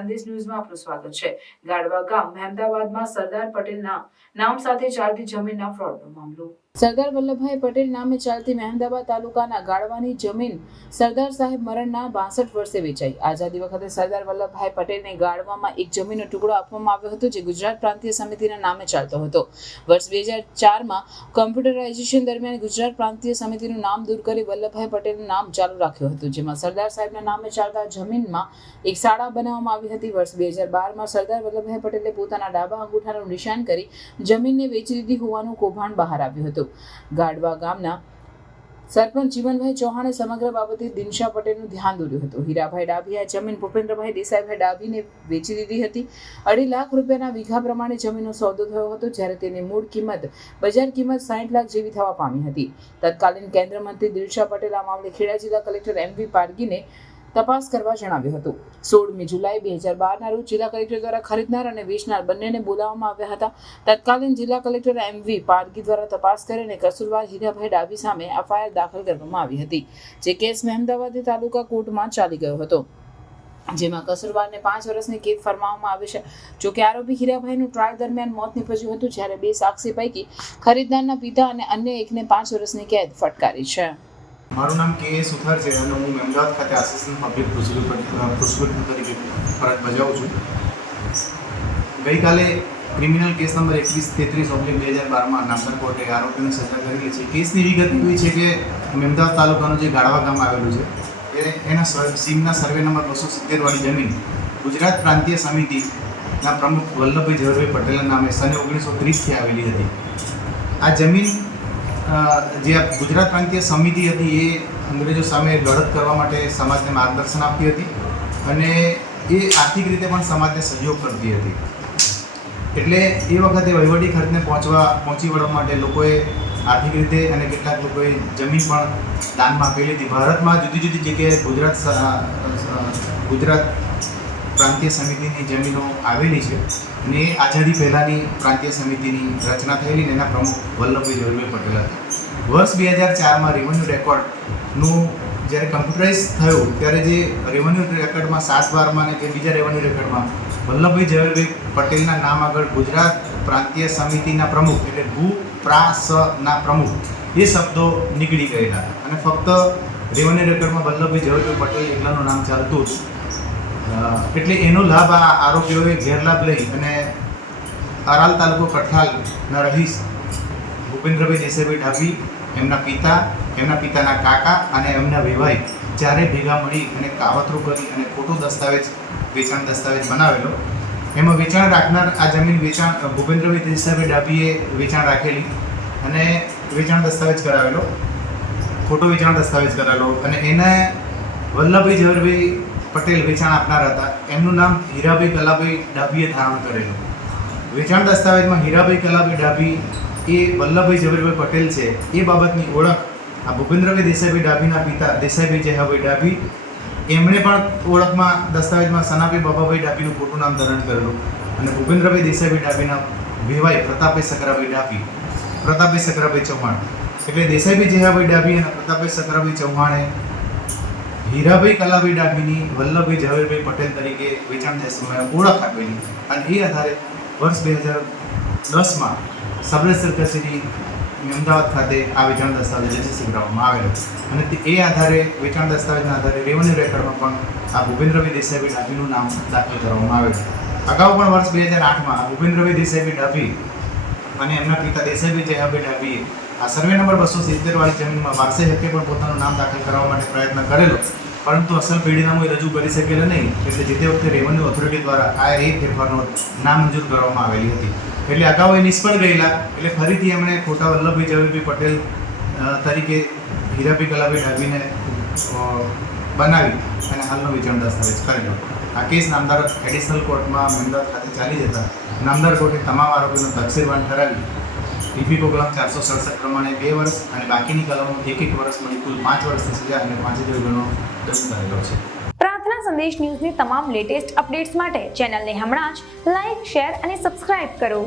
સંદેશ ન્યૂઝમાં આપનું સ્વાગત છે। ગાડવા ગામ મહેમદાવાદમાં સરદાર પટેલના નામ સાથે ચાલતી જમીનના ફ્રોડનો મામલો। સરદાર વલ્લભભાઈ પટેલ નામે ચાલતી મહેમદાવાદ તાલુકાના ગાડવાની જમીન સરદાર સાહેબ મરણના 62 વર્ષે વેચાઈ। આઝાદી વખતે સરદાર વલ્લભભાઈ પટેલને ગાડવામાં એક જમીનનો ટુકડો આપવામાં આવ્યો હતો, જે ગુજરાત પ્રાંતીય સમિતિના નામે ચાલતો હતો। વર્ષ 2004માં કોમ્પ્યુટરાઇઝેશન દરમિયાન ગુજરાત પ્રાંતીય સમિતિનું નામ દૂર કરી વલ્લભભાઈ પટેલનું નામ ચાલુ રાખ્યું હતું, જેમાં સરદાર સાહેબના નામે ચાલતા જમીનમાં એક શાળા બનાવવામાં આવી હતી। વર્ષ 2012માં સરદાર વલ્લભભાઈ પટેલે પોતાના ડાબા અંગૂઠાનું નિશાન કરી જમીનને વેચી દીધી હોવાનું કૌભાંડ બહાર આવ્યું હતું। ગાડવા ગામના સરપંચ જીવનભાઈ ચૌહાણે સમગ્ર બાબતે દિનશા પટેલનું ધ્યાન દોર્યું હતું। હીરાભાઈ ડાભીએ આ જમીન ભૂપેન્દ્રભાઈ દેસાઈભાઈ ડાભીને વેચી દીધી હતી। 2.5 લાખ રૂપિયાના વીઘા પ્રમાણે જમીનનો સોદો થયો હતો, જ્યારે તેની મૂળ કિંમત બજાર કિંમત 60 લાખ જેવી થવા પામી હતી। તત્કાલીન કેન્દ્ર મંત્રી દિનશા પટેલ આ મામલે ખેડા જિલ્લા કલેક્ટર એમ.વી. પારગીને તપાસ કરવા જણાવ્યું હતું। 16મી જુલાઈ 2012ના રોજ જિલ્લા કલેક્ટર દ્વારા ખરીદનાર અને વેચનાર બંનેને બોલાવવામાં આવ્યા હતા। તત્કાલીન જિલ્લા કલેક્ટર એમ.વી. પારગી દ્વારા તપાસ કરીને કસૂરવાર હીરાભાઈ ડાભી સામે એફઆઈઆર દાખલ કરવામાં આવી હતી, જે કેસ મહેમદાવાદ તાલુકા કોર્ટમાં ચાલી ગયો હતો, જેમાં કસૂરવારને 5 વર્ષની કેદ ફરમાવવામાં આવી છે। જોકે આરોપી હીરાભાઈનું ટ્રાયલ દરમિયાન મોત નીપજ્યું હતું, જ્યારે 2 સાક્ષી પૈકી ખરીદનારના પિતા અને અન્ય એકને 5 વર્ષની કેદ ફટકારી છે। મારું નામ કે સુથાર છે અને હું મહેમદાવાદ ખાતે આસિસ્ટન્ટ પબ્લિક પ્રોસિક્યુટર તરીકે ફરજ બજાવું છું। ગઈકાલે ક્રિમિનલ કેસ નંબર 2133/2012માં નામદાર કોર્ટે આરોપીને સજા કરેલી છે। કેસની વિગત એવી છે કે મહેમદાવાદ તાલુકાનું જે ગાડવા ગામ આવેલું છે એના સીમના સર્વે નંબર 270 વાળી જમીન ગુજરાત પ્રાંતીય સમિતિના પ્રમુખ વલ્લભભાઈ ઝવેરભાઈ પટેલના નામે સને 1930થી આવેલી હતી। આ જમીન જે ગુજરાત પ્રાંતીય સમિતિ હતી એ અંગ્રેજો સામે લડત કરવા માટે સમાજને માર્ગદર્શન આપતી હતી અને એ આર્થિક રીતે પણ સમાજને સહયોગ કરતી હતી। એટલે એ વખતે વહીવટી ખર્ચને પહોંચી વળવા માટે લોકોએ આર્થિક રીતે અને કેટલાક લોકોએ જમીન પણ દાનમાં આપેલી હતી। ભારતમાં જુદી જુદી જગ્યાએ ગુજરાત પ્રાંતીય સમિતિની જમીનો આવેલી છે અને એ આઝાદી પહેલાંની પ્રાંતીય સમિતિની રચના થયેલી ને એના પ્રમુખ વલ્લભભાઈ ઝવેરભાઈ પટેલ હતા। વર્ષ 2004માં રેવન્યુ રેકોર્ડનું જ્યારે કમ્પ્યુટરાઇઝ થયું ત્યારે જે રેવન્યુ રેકોર્ડમાં 7/12માં અને જે બીજા રેવન્યુ રેકોર્ડમાં વલ્લભભાઈ ઝવેરભાઈ પટેલના નામ આગળ ગુજરાત પ્રાંતીય સમિતિના પ્રમુખ એટલે ભૂપ્રાસના પ્રમુખ એ શબ્દો નીકળી ગયેલા અને ફક્ત રેવન્યુ રેકોર્ડમાં વલ્લભભાઈ ઝવેરભાઈ પટેલ એકલાનું નામ ચાલતું હતું। એટલે એનો લાભ આ આરોપીઓએ ગેરલાભ લઈ અને અરાલ તાલુકો કઠલાલના રહીશ ભૂપેન્દ્રભાઈ દેસાઈભાઈ ડાભી, એમના પિતાના કાકા અને એમના વેવાઈ ચારે ભેગા મળી અને કાવતરું કરી અને ખોટો વેચાણ દસ્તાવેજ બનાવેલો। એમાં વેચાણ રાખનાર આ જમીન ભૂપેન્દ્રભાઈ દેસાઈભાઈ ડાભીએ વેચાણ રાખેલી અને વેચાણ દસ્તાવેજ કરાવેલો, ખોટો વેચાણ દસ્તાવેજ કરાવેલો અને એને વલ્લભભાઈ ઝવેરભાઈ પટેલ વેચાણ આપનાર હતા, એમનું નામ હીરાભાઈ કલાભાઈ ડાભીએ ધારણ કરેલું। વેચાણ દસ્તાવેજમાં હીરાભાઈ કલાભાઈ ડાભી એ વલ્લભભાઈ ઝવેરભાઈ પટેલ છે એ બાબતની ઓળખ આ ભૂપેન્દ્રભાઈ દેસાઈભાઈ ડાભીના પિતા દેસાઈભાઈ જયાભાઈ ડાભી એમણે પણ ઓળખમાં દસ્તાવેજમાં સનાભાઈ બાબાભાઈ ડાભીનું ખોટું નામ ધારણ કરેલું અને ભૂપેન્દ્રભાઈ દેસાઈભાઈ ડાભીના વેવાઈ પ્રતાપભાઈ સકરાભાઈ ચૌહાણ એટલે દેસાઈભાઈ જયાભાઈ ડાભી અને પ્રતાપભાઈ સકરાભાઈ ચૌહાણે હીરાભાઈ કલાભાઈ ડાભીની વલ્લભભાઈ ઝવેરભાઈ પટેલ તરીકે વેચાણ ઓળખ આપેલી અને એ આધારે વર્ષ 2010માં સબ રજિસ્ટર કચેરી અમદાવાદ ખાતે આ વેચાણ દસ્તાવેજ રજીસ્ટર કરવામાં આવેલો અને એ આધારે વેચાણ દસ્તાવેજના આધારે રેવન્યુ રેકોર્ડમાં પણ આ ભૂપેન્દ્રભાઈ દેસાઈભાઈ ડાભીનું નામ દાખલ કરવામાં આવેલું। અગાઉ પણ વર્ષ 2008માં ભૂપેન્દ્રભાઈ દેસાઈભાઈ ડાભી અને એમના પિતા દેસાઈભાઈ જયાભાઈ ડાભીએ આ સર્વે નંબર 270 વાળી જમીનમાં વારસાઈ હક્કે પણ પોતાનું નામ દાખલ કરવા માટે પ્રયત્ન કરેલો, પરંતુ અસલ પેઢીનામું એ રજૂ કરી શકેલા નહીં, એટલે જે તે વખતે રેવન્યુ ઓથોરિટી દ્વારા આ એ ફેરફારનો નામંજૂર કરવામાં આવેલી હતી। એટલે અગાઉ એ નિષ્ફળ ગયેલા, એટલે ફરીથી એમણે ખોટા વલ્લભભાઈ ઝવેરભાઈ પટેલ તરીકે હીરાભાઈ કલાભાઈ ડાભીને બનાવી અને હાલનો વેચાણ દસ્તાવેજ કરેલો। આ કેસ નામદાર એડિશનલ કોર્ટમાં મહેમદાવાદ ખાતે ચાલી જતા નામદાર કોર્ટે તમામ આરોપીનો તકસીરવાન ઠરાવી ઈપીકો કલમ 467 પ્રમાણે 2 વર્ષ અને બાકીની કલમો 1 વર્ષ મળી કુલ 5 વર્ષની સજા અને 5,000 ગણો દંડ કરેલો છે। પ્રાર્થના સંદેશ ન્યૂઝની તમામ લેટેસ્ટ અપડેટ્સ માટે ચેનલને હમણાં જ લાઈક, શેર અને સબસ્ક્રાઇબ કરો।